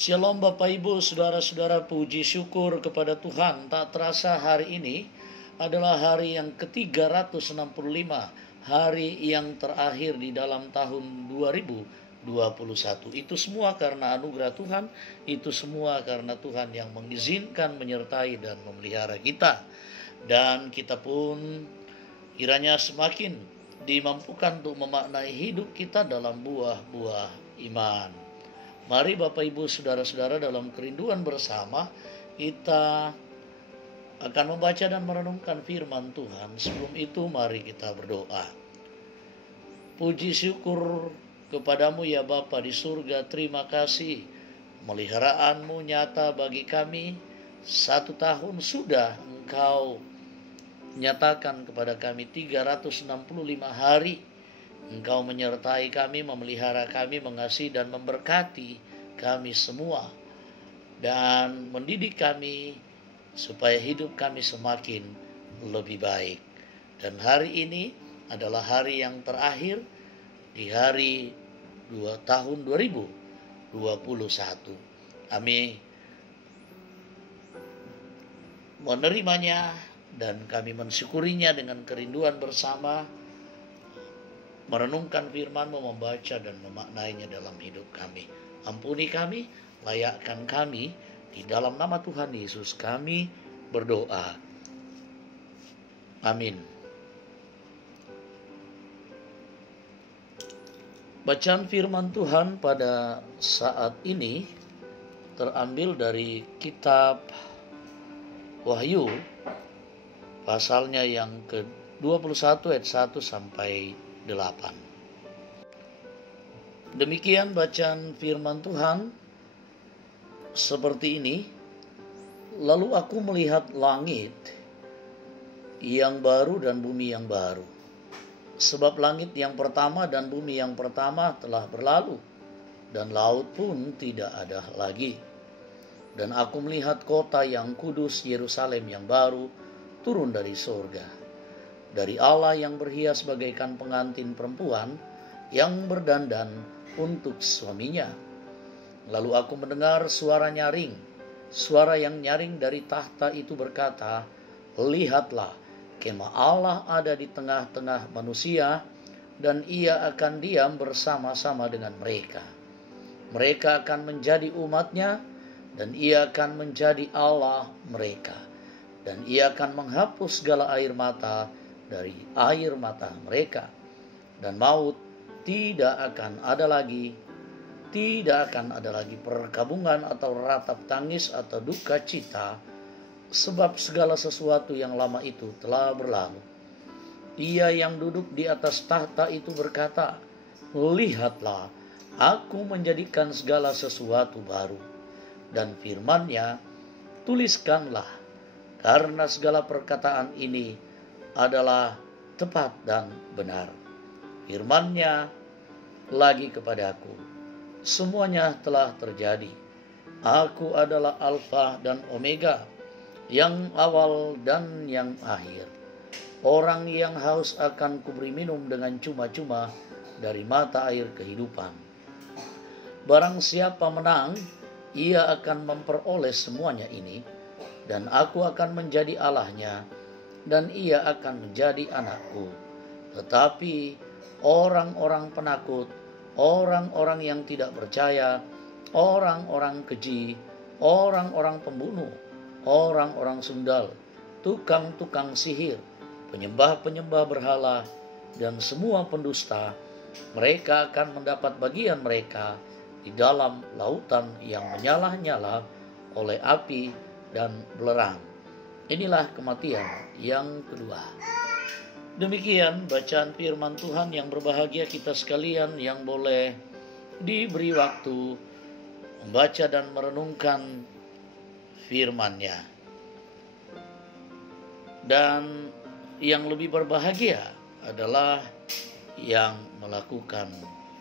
Shalom Bapak Ibu, Saudara-saudara, puji syukur kepada Tuhan. Tak terasa hari ini adalah hari yang ke-365, hari yang terakhir di dalam tahun 2021. Itu semua karena anugerah Tuhan, itu semua karena Tuhan yang mengizinkan, menyertai dan memelihara kita. Dan kita pun kiranya semakin dimampukan untuk memaknai hidup kita dalam buah-buah iman. Mari Bapak Ibu Saudara-saudara, dalam kerinduan bersama kita akan membaca dan merenungkan firman Tuhan. Sebelum itu mari kita berdoa. Puji syukur kepadamu ya Bapa di surga, terima kasih memeliharaanmu nyata bagi kami. 1 tahun sudah Engkau nyatakan kepada kami, 365 hari Engkau menyertai kami, memelihara kami, mengasihi dan memberkati kami semua, dan mendidik kami supaya hidup kami semakin lebih baik. Dan hari ini adalah hari yang terakhir di hari tahun 2021. Kami menerimanya dan kami mensyukurinya dengan kerinduan bersama, merenungkan firman-Mu, membaca dan memaknainya dalam hidup kami. Ampuni kami, layakkan kami, di dalam nama Tuhan Yesus kami berdoa. Amin. Bacaan firman Tuhan pada saat ini terambil dari kitab Wahyu, pasalnya yang ke-21 ayat 1 sampai 8. Demikian bacaan firman Tuhan seperti ini. Lalu aku melihat langit yang baru dan bumi yang baru. Sebab langit yang pertama dan bumi yang pertama telah berlalu, dan laut pun tidak ada lagi. Dan aku melihat kota yang kudus, Yerusalem yang baru, turun dari surga, dari Allah yang berhias bagaikan pengantin perempuan yang berdandan untuk suaminya. Lalu aku mendengar suara nyaring, suara yang nyaring dari tahta itu berkata, lihatlah, kemah Allah ada di tengah-tengah manusia, dan ia akan diam bersama-sama dengan mereka. Mereka akan menjadi umatnya, dan ia akan menjadi Allah mereka. Dan ia akan menghapus segala air mata dari air mata mereka, dan maut tidak akan ada lagi, perkabungan atau ratap tangis atau duka cita, sebab segala sesuatu yang lama itu telah berlalu. Ia yang duduk di atas tahta itu berkata, lihatlah, aku menjadikan segala sesuatu baru. Dan firman-Nya, tuliskanlah, karena segala perkataan ini adalah tepat dan benar. Firman-Nya lagi kepadaku, semuanya telah terjadi. Aku adalah Alfa dan Omega, yang awal dan yang akhir. Orang yang haus akan kuberi minum dengan cuma-cuma dari mata air kehidupan. Barang siapa menang, ia akan memperoleh semuanya ini, dan aku akan menjadi Allahnya, dan ia akan menjadi anakku. Tetapi orang-orang penakut, orang-orang yang tidak percaya, orang-orang keji, orang-orang pembunuh, orang-orang sundal, tukang-tukang sihir, penyembah-penyembah berhala, dan semua pendusta, mereka akan mendapat bagian mereka di dalam lautan yang menyala-nyala oleh api dan belerang. Inilah kematian yang kedua. Demikian bacaan firman Tuhan. Yang berbahagia kita sekalian yang boleh diberi waktu membaca dan merenungkan firman-Nya. Dan yang lebih berbahagia adalah yang melakukan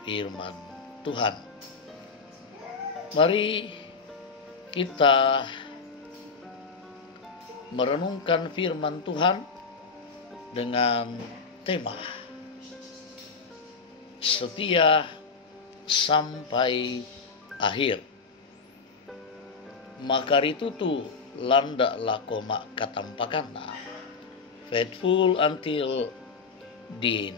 firman Tuhan. Mari kita merenungkan firman Tuhan dengan tema setia sampai akhir. makaritutu landa lakoma katampakana, faithful until the end.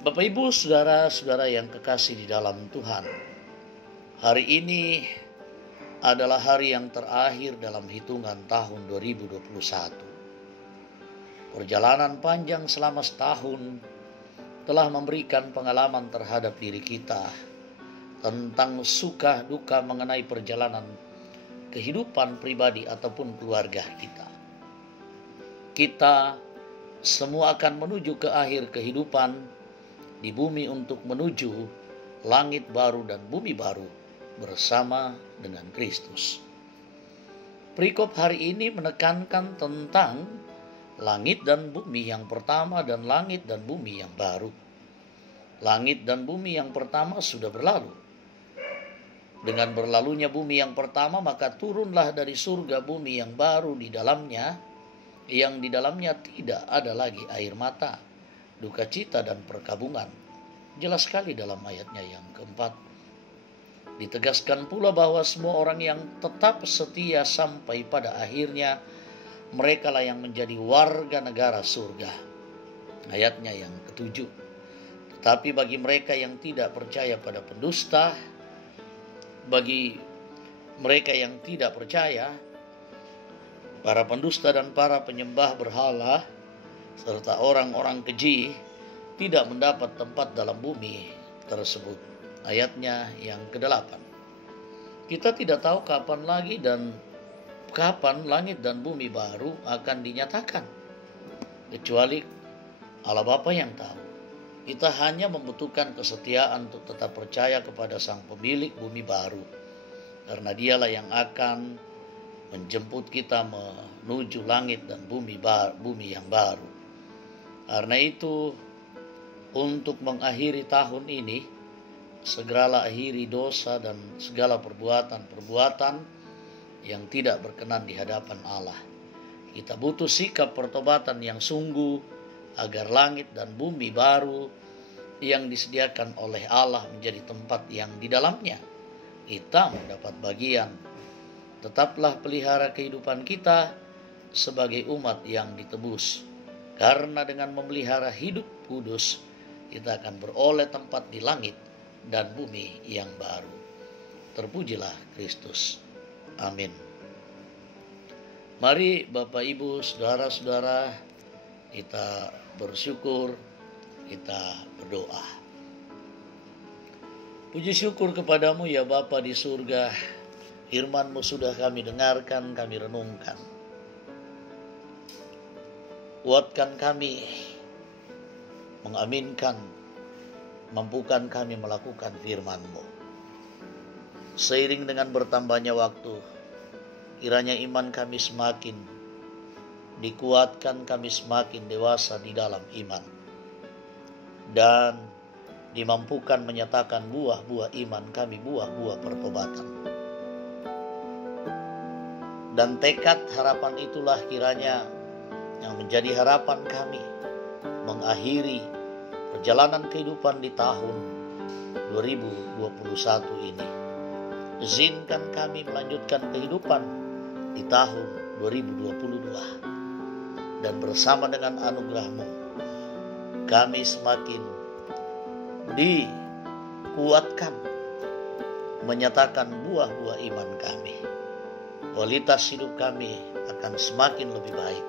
Bapak Ibu, saudara-saudara yang kekasih di dalam Tuhan, hari ini adalah hari yang terakhir dalam hitungan tahun 2021. Perjalanan panjang selama setahun telah memberikan pengalaman terhadap diri kita tentang suka duka mengenai perjalanan kehidupan pribadi ataupun keluarga kita. Kita semua akan menuju ke akhir kehidupan di bumi untuk menuju langit baru dan bumi baru bersama dengan Kristus. Perikop hari ini menekankan tentang langit dan bumi yang pertama dan langit dan bumi yang baru. Langit dan bumi yang pertama sudah berlalu. Dengan berlalunya bumi yang pertama, maka turunlah dari surga bumi yang baru di dalamnya, yang di dalamnya tidak ada lagi air mata, duka cita dan perkabungan. Jelas sekali dalam ayatnya yang keempat. Ditegaskan pula bahwa semua orang yang tetap setia sampai pada akhirnya, mereka lah yang menjadi warga negara surga. Ayatnya yang ketujuh. Tetapi bagi mereka yang tidak percaya pada pendusta, bagi mereka yang tidak percaya, para pendusta dan para penyembah berhala, serta orang-orang keji, tidak mendapat tempat dalam bumi tersebut. Ayatnya yang ke-8. Kita tidak tahu kapan lagi dan kapan langit dan bumi baru akan dinyatakan, kecuali Allah Bapa yang tahu. Kita hanya membutuhkan kesetiaan untuk tetap percaya kepada Sang Pemilik bumi baru, karena Dialah yang akan menjemput kita menuju langit dan bumi yang baru. Karena itu, untuk mengakhiri tahun ini, segeralah akhiri dosa dan segala perbuatan-perbuatan yang tidak berkenan di hadapan Allah. Kita butuh sikap pertobatan yang sungguh agar langit dan bumi baru yang disediakan oleh Allah menjadi tempat yang di dalamnya kita mendapat bagian. Tetaplah pelihara kehidupan kita sebagai umat yang ditebus. Karena dengan memelihara hidup kudus, kita akan beroleh tempat di langit dan bumi yang baru. Terpujilah Kristus. Amin. Mari Bapak Ibu, saudara-saudara, kita bersyukur, kita berdoa. Puji syukur kepadamu ya Bapa di surga. Firman-Mu sudah kami dengarkan, kami renungkan. Kuatkan kami, mengaminkan, mampukan kami melakukan firman-Mu. Seiring dengan bertambahnya waktu, kiranya iman kami semakin dikuatkan, kami semakin dewasa di dalam iman, dan dimampukan menyatakan buah-buah iman kami, buah-buah pertobatan. Dan tekad harapan itulah kiranya yang menjadi harapan kami mengakhiri perjalanan kehidupan di tahun 2021 ini. Izinkan kami melanjutkan kehidupan di tahun 2022. Dan bersama dengan anugerah-Mu, kami semakin dikuatkan menyatakan buah-buah iman kami. Kualitas hidup kami akan semakin lebih baik.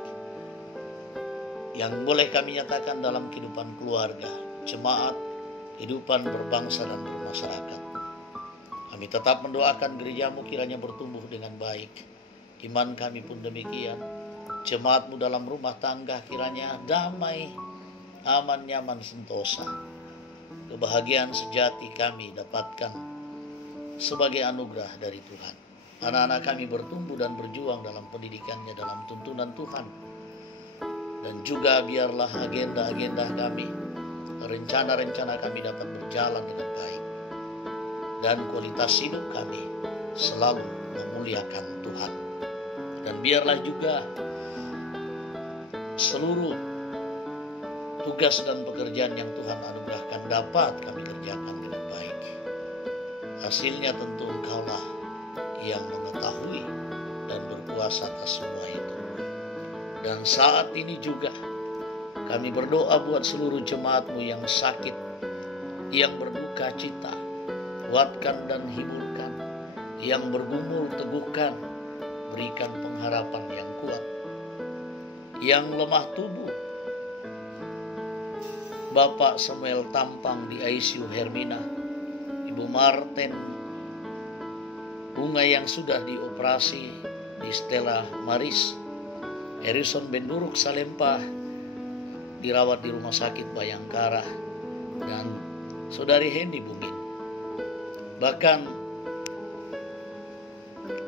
Yang boleh kami nyatakan dalam kehidupan keluarga, jemaat, kehidupan berbangsa dan bermasyarakat. Kami tetap mendoakan gereja-Mu kiranya bertumbuh dengan baik. Iman kami pun demikian. Jemaat-Mu dalam rumah tangga kiranya damai, aman, nyaman, sentosa. Kebahagiaan sejati kami dapatkan sebagai anugerah dari Tuhan. Anak-anak kami bertumbuh dan berjuang dalam pendidikannya, dalam tuntunan Tuhan. Dan juga biarlah agenda-agenda kami, rencana-rencana kami dapat berjalan dengan baik. Dan kualitas hidup kami selalu memuliakan Tuhan. Dan biarlah juga seluruh tugas dan pekerjaan yang Tuhan anugerahkan dapat kami kerjakan dengan baik. hasilnya tentu Engkaulah yang mengetahui dan berkuasa atas semua itu. Dan saat ini juga kami berdoa buat seluruh jemaat-Mu yang sakit, yang berduka cita, kuatkan dan hiburkan, yang bergumul teguhkan, berikan pengharapan yang kuat, yang lemah tubuh, Bapak Samuel Tampang di ICU Hermina, Ibu Marten Bunga yang sudah dioperasi di Stella Maris, Harrison Benduruk Salempa dirawat di Rumah Sakit Bayangkara, dan Saudari Hendy Bungin. Bahkan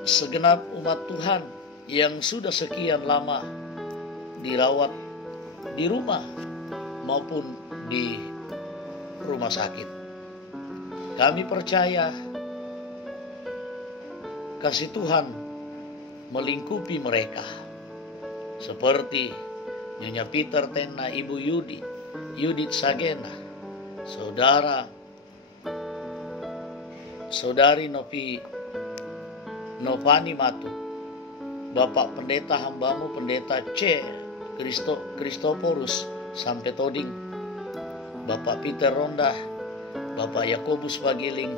segenap umat Tuhan yang sudah sekian lama dirawat di rumah maupun di rumah sakit. Kami percaya kasih Tuhan melingkupi mereka. Seperti Nyonya Peter Tena, Ibu Yudit Sagena, Saudari Novani Matu, Bapak Pendeta Hambamu Pendeta C. Kristoporus sampai Toding, Bapak Peter Ronda, Bapak Yakobus Bagiling,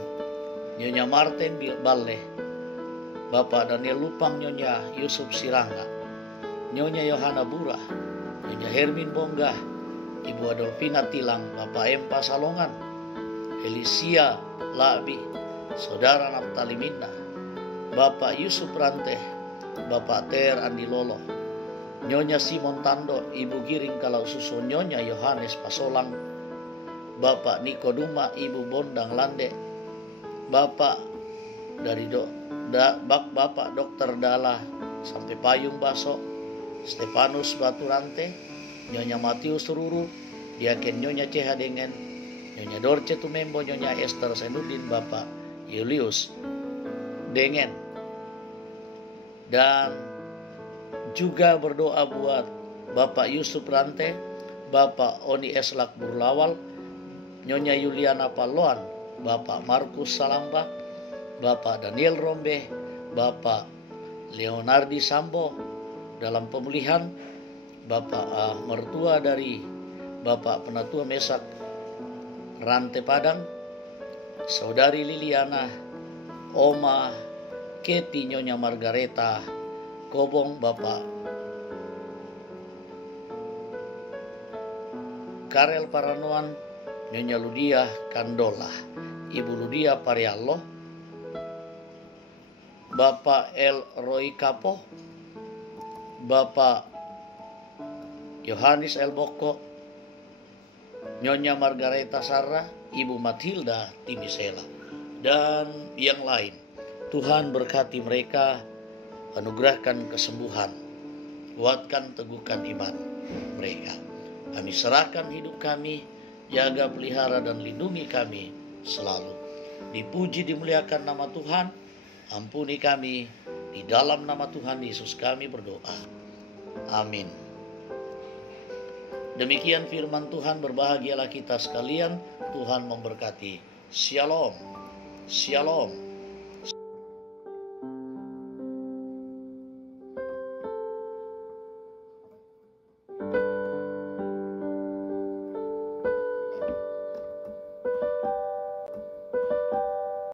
Nyonya Martin Balle, Bapak Daniel Lupang, Nyonya Yusuf Sirangga, Nyonya Yohana Bura, Nyonya Hermin Bonggah, Ibu Adolfina Tilang, Bapak Empa Salongan, Elisia Labi, Saudara Naftali Minda, Bapak Yusuf Rante, Bapak Ter Andi Lolo, Nyonya Simon Tando, Ibu Giring Kalau Suso, Nyonya Yohanes Pasolang, Bapak Niko Duma, Ibu Bondang Lande, Bapak Bapak Dokter Dala sampai Payung Baso, Stefanus Baturante, Nyonya Matius Ruru, Diaken Nyonya Ceha Dengan, Nyonya Dorce Tumembo, Nyonya Esther Senudin, Bapak Julius Dengan. Dan juga berdoa buat Bapak Yusuf Rante, Bapak Oni Eslak Burlawal, Nyonya Yuliana Paloan, Bapak Markus Salamba, Bapak Daniel Rombe, Bapak Leonardi Sambo dalam pemulihan, Bapak mertua dari Bapak Penatua Mesak Rante Padang, Saudari Liliana, Oma Keti, Nyonya Margareta Kobong, Bapak Karel Paranoan, Nyonya Ludia Kandola, Ibu Ludia Pariallo, Bapak El Roy Kapo, Bapak Yohanes El Boko, Nyonya Margareta Sarra, Ibu Matilda Timisela, dan yang lain. Tuhan berkati mereka, anugerahkan kesembuhan, kuatkan teguhkan iman mereka. Kami serahkan hidup kami, jaga, pelihara, dan lindungi kami selalu. Dipuji, dimuliakan nama Tuhan. Ampuni kami, di dalam nama Tuhan Yesus kami berdoa. Amin. Demikian firman Tuhan, berbahagialah kita sekalian. Tuhan memberkati. Shalom. Shalom.